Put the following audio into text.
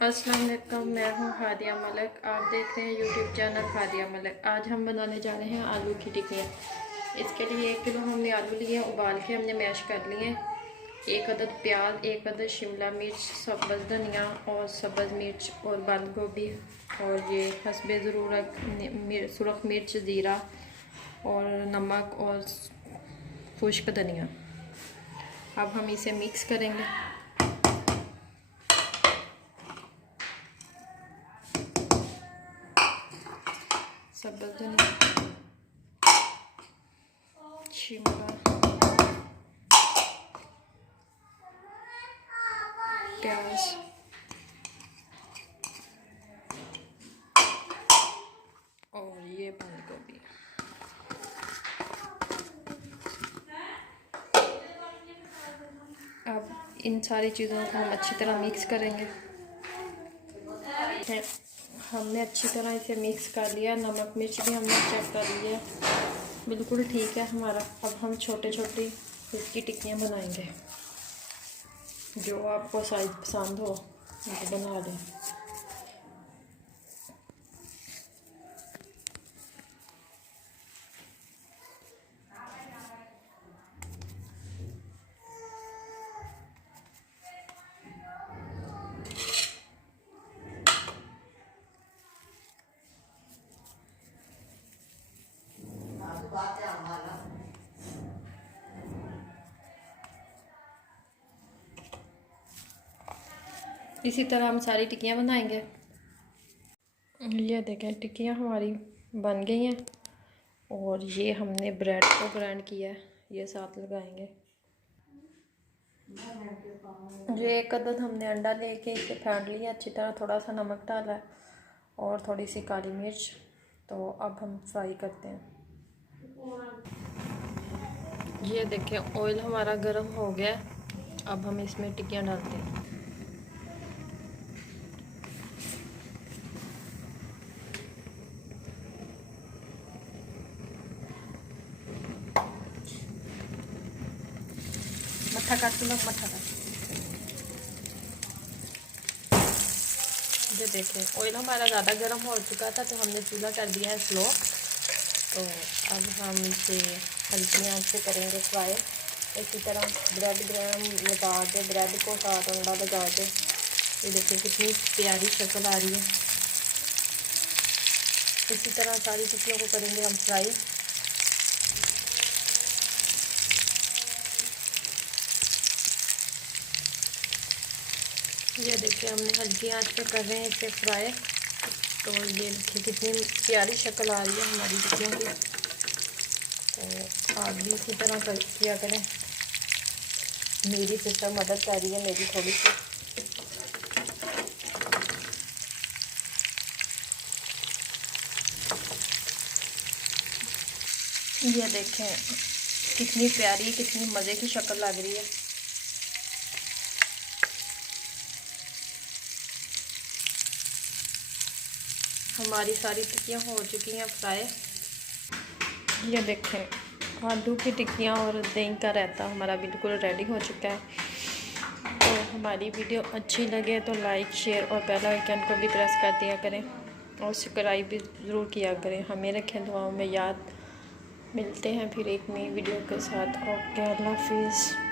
अस्सलाम वालेकुम, मैं हूँ हादिया मलिक। आप देख रहे हैं यूट्यूब चैनल हादिया मलिक। आज हम बनाने जा रहे हैं आलू की टिक्कियाँ। इसके लिए 1 किलो हमने आलू लिए हैं, उबाल के हमने मैश कर लिए हैं। 1 अदद प्याज, 1 अदद शिमला मिर्च, सब्ज़ धनिया और सब्ज़ मिर्च और बंद गोभी और ये हस्बे ज़रूरत सुरख मिर्च, ज़ीरा और नमक और खुश्क धनिया। अब हम इसे मिक्स करेंगे। सब्ज़ धनिया, शिमला, प्याज और ये बंद गोभी। अब इन सारी चीज़ों को हम अच्छी तरह मिक्स करेंगे। हमने अच्छी तरह इसे मिक्स कर लिया। नमक मिर्च भी हमने चेक कर लिया, बिल्कुल ठीक है हमारा। अब हम छोटे छोटे इसकी टिक्कियाँ बनाएंगे। जो आपको साइज पसंद हो वो बना लें। इसी तरह हम सारी टिक्कियाँ बनाएंगे। ये देखें, टिक्कियाँ हमारी बन गई हैं और ये हमने ब्रेड को ग्राइंड किया है, ये साथ लगाएंगे। जो 1 अदद हमने अंडा लेके इसे फेंट लिया अच्छी तरह, थोड़ा सा नमक डाला है और थोड़ी सी काली मिर्च। तो अब हम फ्राई करते हैं। ये देखें, ऑयल हमारा गर्म हो गया। अब हम इसमें टिक्कियाँ डालते हैं। मट्ठा काट लो, मट्ठा काट। ये देखें, ऑयल हमारा ज़्यादा गर्म हो चुका था तो हमने चूल्हा कर दिया है स्लो। तो अब हम इसे हल्की आंच से करेंगे फ्राई। इसी तरह ब्रेड ग्राम लगा के, ब्रेड को साथ अंडा लगा के, ये देखिए कितनी प्यारी शक्ल आ रही है। इसी तरह सारी टिक्कियों को करेंगे हम फ्राई। ये देखिए, हमने हल्की आंच पे कर रहे हैं इसे फ्राई। तो ये देखिए कितनी प्यारी शक्ल आ रही है हमारी टिक्कियों की। तो आप भी इसी तरह किया करें। मेरी सिस्टर मदद कर रही है मेरी थोड़ी सी। ये देखें कितनी प्यारी, कितनी मज़े की शक्ल लग रही है। हमारी सारी टिक्कियाँ हो चुकी हैं फ्राई। ये देखें, आलू की टिक्कियाँ और दही का रायता हमारा बिल्कुल रेडी हो चुका है। तो हमारी वीडियो अच्छी लगे तो लाइक, शेयर और बेल आइकन को भी प्रेस कर दिया करें और सब्सक्राइब भी ज़रूर किया करें। हमें रखें दुआओं में याद। मिलते हैं फिर एक नई वीडियो के साथ। ओके, अल्लाह हाफिज़।